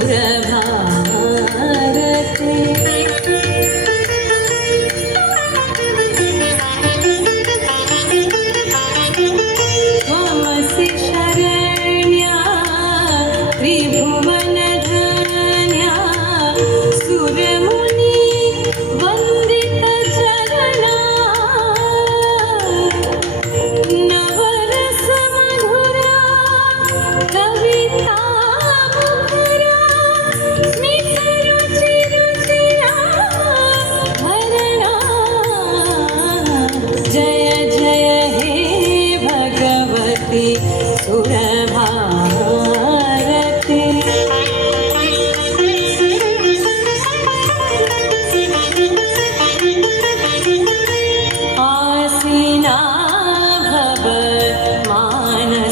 सुरभारती त्वमसि शरण्या त्रिभुवनधन्या सुरमुनि वन्दितचरणा नवरसमधुरा कविता मुखरा स्मितरुचिरुचिरा भरणा जय जय हे भगवती सुरभारती आसीना भव मानसहंसे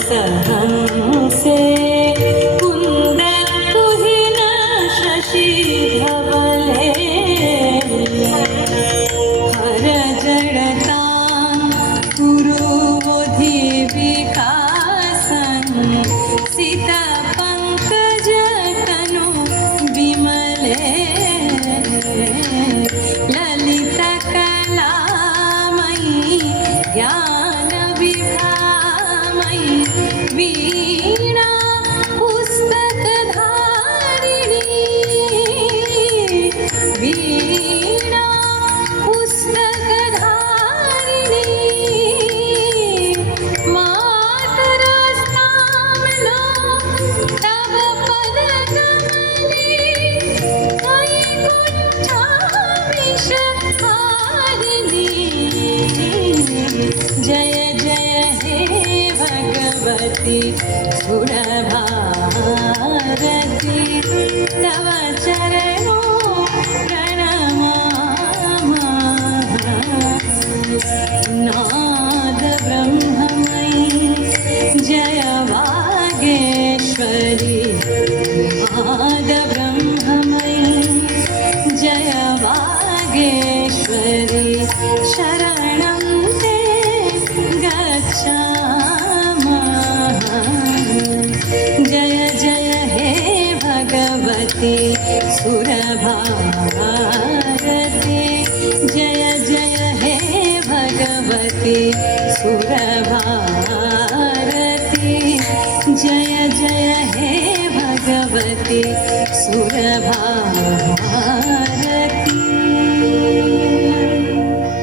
कुन्दकुहिन शशिधवले हर जडतां कुरुबुद्धिविकासं सितपङ्कजतनु विमले ललितकलामयी ज्ञानविभामयी वीणा पुस्तकधारिणी वीणा पुस्तकधारिणी मातरस्ताम्ना तव पदकमले वैकुण्ठविषहारिणी जय जय हे भगवती सुरभारती तव चरणो प्रणमामः नाद ब्रह्ममयी जय वागेश्वरी नाद ब्रह्ममयी जय वागेश्वरी शरणं ते गच्छामः जय जय हे भगवती सुरभारती जय जय हे भगवती सुरभारती जय जय हे भगवती सुरभारती